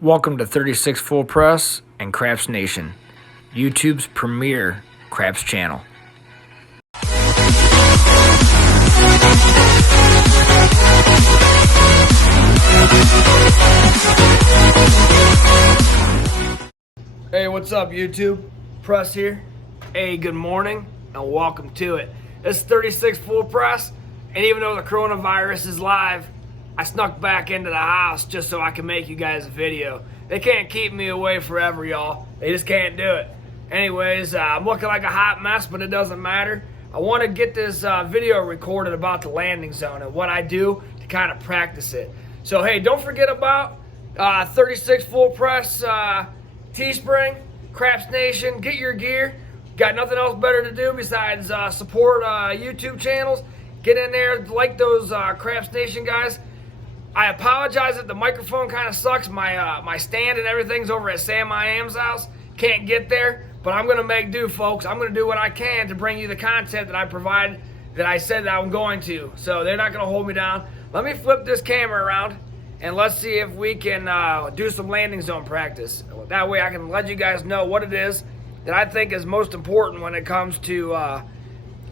Welcome to 36 Full Press and Craps Nation, YouTube's premier craps channel. Hey, what's up, YouTube? Press here. Hey, good morning and welcome to it. This is 36 Full Press, and even though the coronavirus is live, I snuck back into the house just so I can make you guys a video. They can't keep me away forever, y'all. They just can't do it. Anyways, I'm looking like a hot mess, but it doesn't matter. I want to get this video recorded about the landing zone and what I do to kind of practice it. So, hey, don't forget about 36 Full Press, Teespring, Craps Nation. Get your gear. Got nothing else better to do besides support YouTube channels. Get in there, like those Craps Nation guys. I apologize that the microphone kind of sucks. My stand and everything's over at Sam I Am's house. Can't get there, but I'm gonna make do, folks. I'm gonna do what I can to bring you the content that I provide, that I said that I'm going to. So they're not gonna hold me down. Let me flip this camera around and let's see if we can do some landing zone practice. That way I can let you guys know what it is that I think is most important when it comes to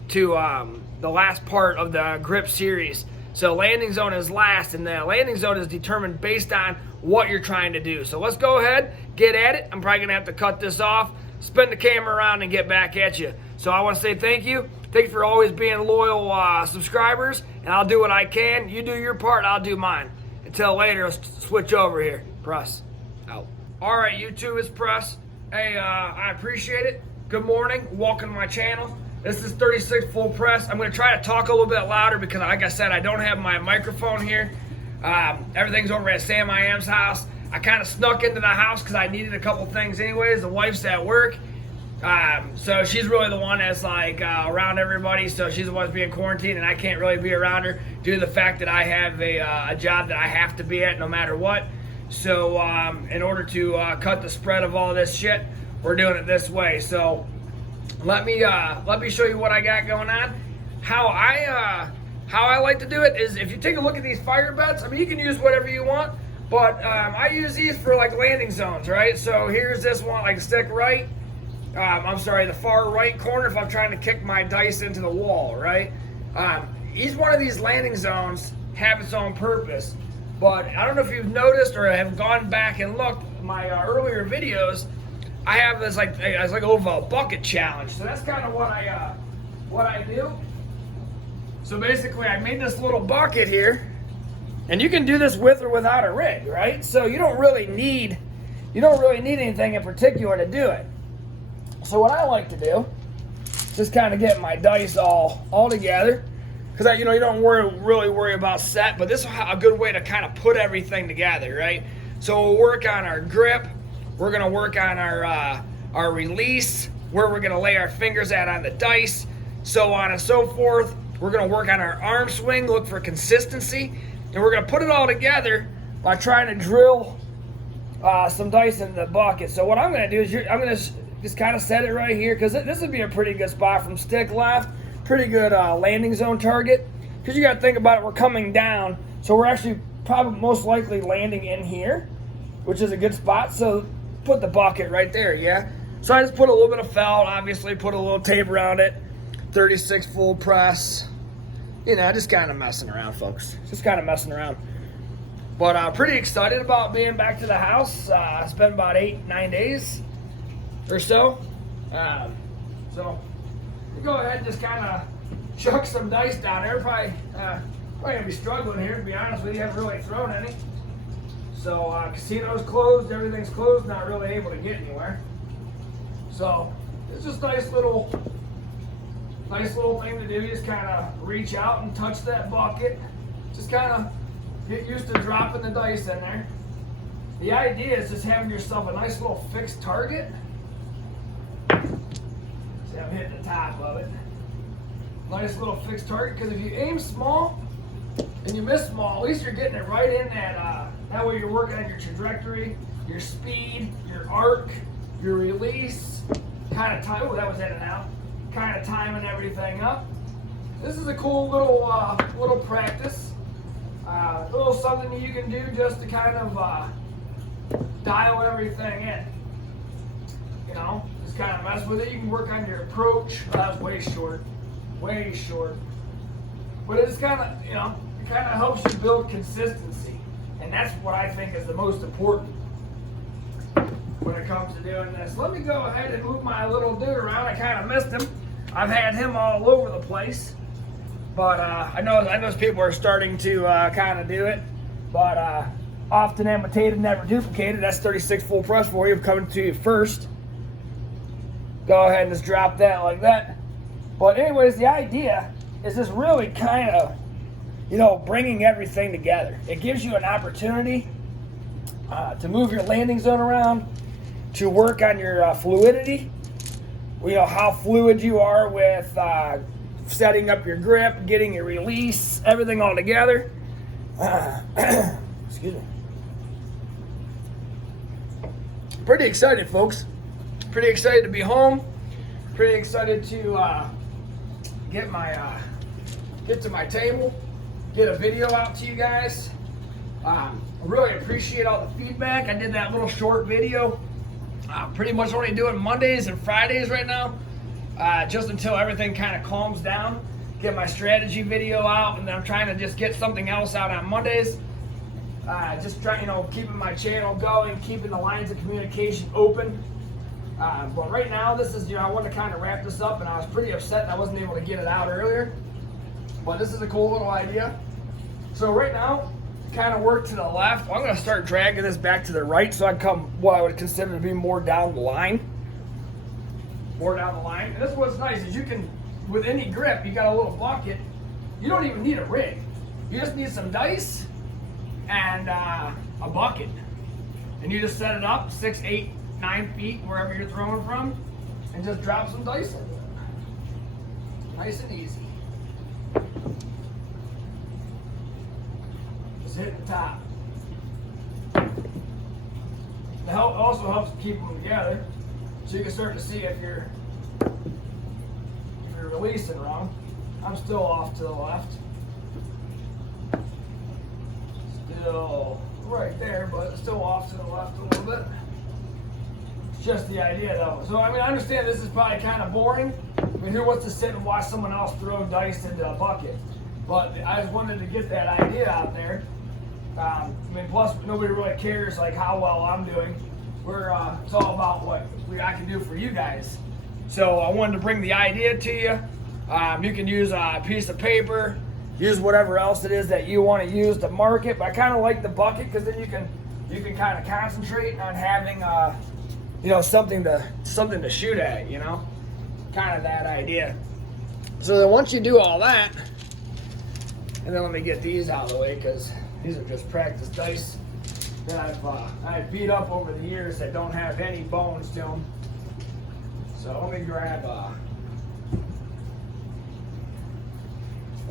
the last part of the grip series. So landing zone is last, and the landing zone is determined based on what you're trying to do. So let's go ahead, get at it. I'm probably gonna have to cut this off, spin the camera around, and get back at you. So I want to say thank you. Thank you for always being loyal subscribers, and I'll do what I can. You do your part, I'll do mine. Until later, let's switch over here. Press, out. All right, YouTube, it's Press. Hey, I appreciate it. Good morning, welcome to my channel. This is 36 Full Press. I'm going to try to talk a little bit louder because, like I said, I don't have my microphone here. Everything's over at Sam I Am's house. I kind of snuck into the house because I needed a couple things anyways. The wife's at work. So she's really the one that's like around everybody. So she's the one that's being quarantined, and I can't really be around her due to the fact that I have a job that I have to be at no matter what. So in order to cut the spread of all this shit, we're doing it this way. So let me show you what I got going on. How I like to do it is, if you take a look at these fire beds, I mean, you can use whatever you want, but I use these for like landing zones, right? So here's this one, like stick right. I'm sorry, the far right corner if I'm trying to kick my dice into the wall, right? Each one of these landing zones have its own purpose, but I don't know if you've noticed or have gone back and looked at my earlier videos. I have this it's like over a bucket challenge. So that's kind of what I do. So basically I made this little bucket here, and you can do this with or without a rig, right? So you don't really need anything in particular to do it. So what I like to do is just kind of get my dice all together, because you don't really worry about set, but this is a good way to kind of put everything together, right? So we'll work on our grip. We're gonna work on our release, where we're gonna lay our fingers at on the dice, so on and so forth. We're gonna work on our arm swing, look for consistency, and we're gonna put it all together by trying to drill some dice into the bucket. So what I'm gonna do is I'm gonna just kind of set it right here, because this would be a pretty good spot from stick left, pretty good landing zone target. Because you gotta think about it, we're coming down, so we're actually probably most likely landing in here, which is a good spot. So put the bucket right there, yeah? So I just put a little bit of felt, obviously put a little tape around it, 36 Full Press, just kind of messing around, folks. Just kind of messing around. But pretty excited about being back to the house. It's been about 8-9 days or so. So we go ahead and just kind of chuck some dice down there. Probably gonna be struggling here, to be honest with you. I haven't really thrown any. So casino's closed, everything's closed, not really able to get anywhere. So it's just a nice little thing to do. You just kind of reach out and touch that bucket. Just kind of get used to dropping the dice in there. The idea is just having yourself a nice little fixed target. See, I'm hitting the top of it. Nice little fixed target, because if you aim small and you miss small, at least you're getting it right in that way you're working on your trajectory, your speed, your arc, your release, kind of time. Oh, that was in and out. Kind of timing everything up. This is a cool little practice. A little something that you can do just to kind of dial everything in. You know, just kind of mess with it. You can work on your approach. That was way short. Way short. But it's kind of, you know, it kind of helps you build consistency. And that's what I think is the most important when it comes to doing this. Let me go ahead and move my little dude around. I kind of missed him. I've had him all over the place. But I know people are starting to kind of do it. But often imitated, never duplicated. That's 36 full press for you. Coming to you first. Go ahead and just drop that like that. But anyways, the idea is just really kind of, you know, bringing everything together. It gives you an opportunity to move your landing zone around, to work on your fluidity. You know, how fluid you are with setting up your grip, getting your release, everything all together. Excuse me. Pretty excited, folks. Pretty excited to be home. Pretty excited to get to my table, get a video out to you guys. I really appreciate all the feedback. I did that little short video. Pretty much only doing Mondays and Fridays right now, just until everything kind of calms down. Get my strategy video out, and then I'm trying to just get something else out on Mondays. Just trying, you know, keeping my channel going, keeping the lines of communication open. But right now, this is, you know, I wanted to kind of wrap this up, and I was pretty upset that I wasn't able to get it out earlier. But this is a cool little idea. So right now, kind of work to the left. I'm going to start dragging this back to the right, so I come what I would consider to be more down the line. More down the line. And this is what's nice is you can, with any grip, you got a little bucket. You don't even need a rig. You just need some dice and a bucket. And you just set it up 6, 8, 9 feet, wherever you're throwing from, and just drop some dice in there. Nice and easy. Just hit the top. It also helps keep them together, so you can start to see if you're releasing wrong. I'm still off to the left. Still right there, but still off to the left a little bit. Just the idea though. So I mean, I understand this is probably kind of boring. I mean, who wants to sit and watch someone else throw dice into a bucket? But I just wanted to get that idea out there. I mean, plus nobody really cares like how well I'm doing. It's all about what I can do for you guys. So I wanted to bring the idea to you. You can use a piece of paper, use whatever else it is that you want to use to mark it. But I kind of like the bucket because then you can kind of concentrate on having you know, something to shoot at, you know, kind of that idea. So then once you do all that, and then let me get these out of the way because these are just practice dice that I've beat up over the years that don't have any bones to them. So let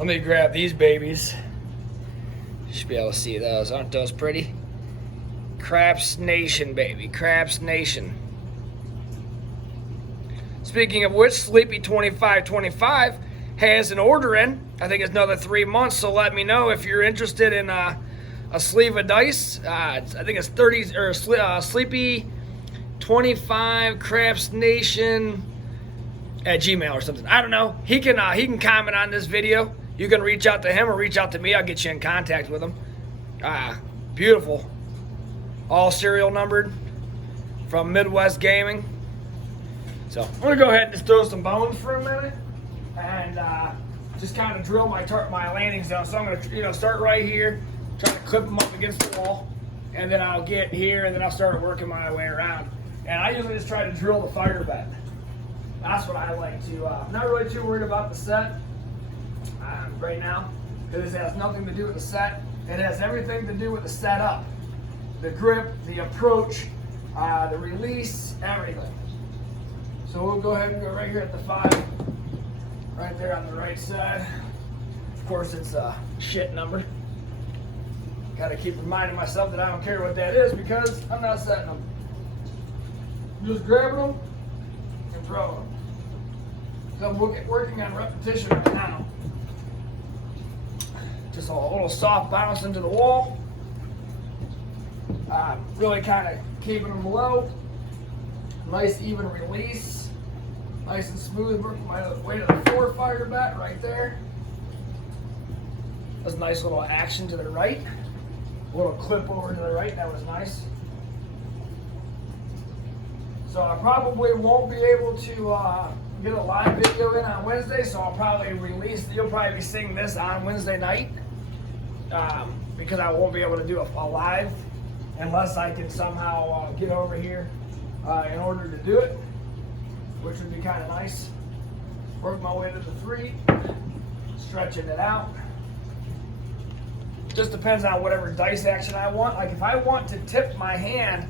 me grab these babies. You should be able to see those. Aren't those pretty? Craps Nation, baby. Craps Nation. Speaking of which, Sleepy2525 has an order in. I think it's another 3 months, so let me know if you're interested in a sleeve of dice. I think it's 30 or Sleepy25 Craps Nation at Gmail or something. I don't know. He can comment on this video. You can reach out to him or reach out to me. I'll get you in contact with him. Beautiful. All serial numbered from Midwest Gaming. So I'm gonna go ahead and just throw some bones for a minute and just kind of drill my landing zone. So I'm gonna start right here, try to clip them up against the wall, and then I'll get here and then I'll start working my way around. And I usually just try to drill the fire bed. That's what I like to. I'm not really too worried about the set right now because it has nothing to do with the set. It has everything to do with the setup. The grip, the approach, the release, everything. So we'll go ahead and go right here at the 5, right there on the right side. Of course, it's a shit number. Got to keep reminding myself that I don't care what that is because I'm not setting them. I'm just grabbing them and throwing them. So I'm working on repetition right now. Just a little soft bounce into the wall. Really kind of keeping them low. Nice even release. Nice and smooth. Working my way to the 4-fire bat right there. That's a nice little action to the right. A little clip over to the right. That was nice. So I probably won't be able to get a live video in on Wednesday, so I'll probably release, you'll probably be seeing this on Wednesday night, because I won't be able to do a live unless I can somehow get over here in order to do it, which would be kind of nice. Work my way to the 3, stretching it out. Just depends on whatever dice action I want. Like if I want to tip my hand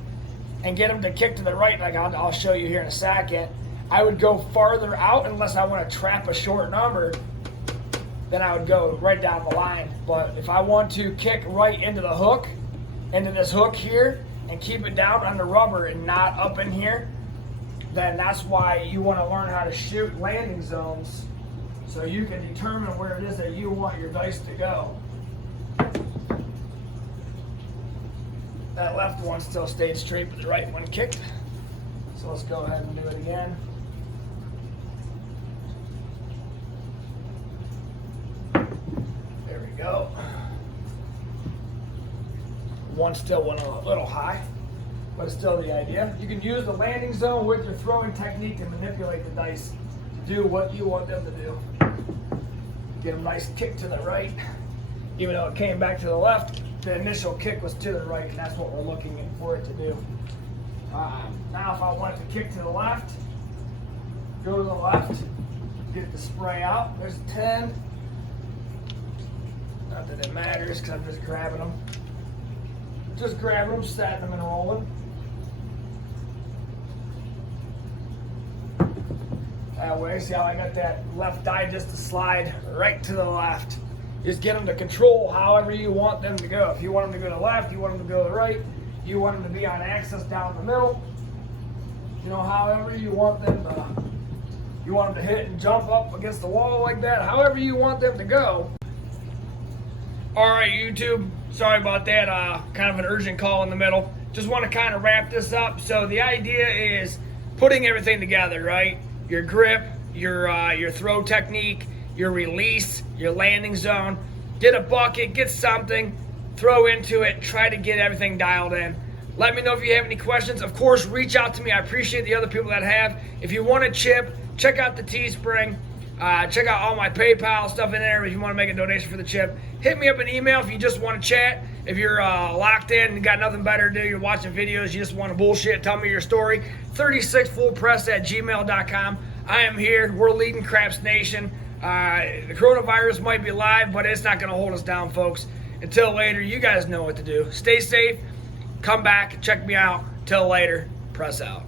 and get them to kick to the right, like I'll show you here in a second, I would go farther out unless I want to trap a short number, then I would go right down the line. But if I want to kick right into the hook, into this hook here, and keep it down on the rubber and not up in here, then that's why you want to learn how to shoot landing zones so you can determine where it is that you want your dice to go. That left one still stayed straight, but the right one kicked. So let's go ahead and do it again. There we go. One still went a little high, but it's still the idea. You can use the landing zone with your throwing technique to manipulate the dice to do what you want them to do. Get a nice kick to the right. Even though it came back to the left, the initial kick was to the right, and that's what we're looking for it to do. Now if I want to kick to the left, go to the left, get the spray out. There's a 10. Not that it matters because I'm just grabbing them. Just grabbing them, setting them and rolling. That way, see how I got that left die just to slide right to the left. Just get them to control however you want them to go. If you want them to go to the left, you want them to go to the right, you want them to be on axis down the middle. You know, however you want them to, you want them to hit and jump up against the wall like that, however you want them to go. All right, YouTube, sorry about that, kind of an urgent call in the middle. Just want to kind of wrap this up. So the idea is putting everything together, right? Your grip, your throw technique, your release, your landing zone. Get a bucket, get something, throw into it, try to get everything dialed in. Let me know if you have any questions. Of course, reach out to me. I appreciate the other people that have. If you want to chip, check out the Teespring. Check out all my PayPal stuff in there if you want to make a donation for the chip. Hit me up an email if you just want to chat. If you're locked in and got nothing better to do, you're watching videos, you just want to bullshit, tell me your story, 36fullpress@gmail.com. I am here. We're leading Craps Nation. The coronavirus might be live, but it's not going to hold us down, folks. Until later, you guys know what to do. Stay safe. Come back. Check me out. Till later. Press out.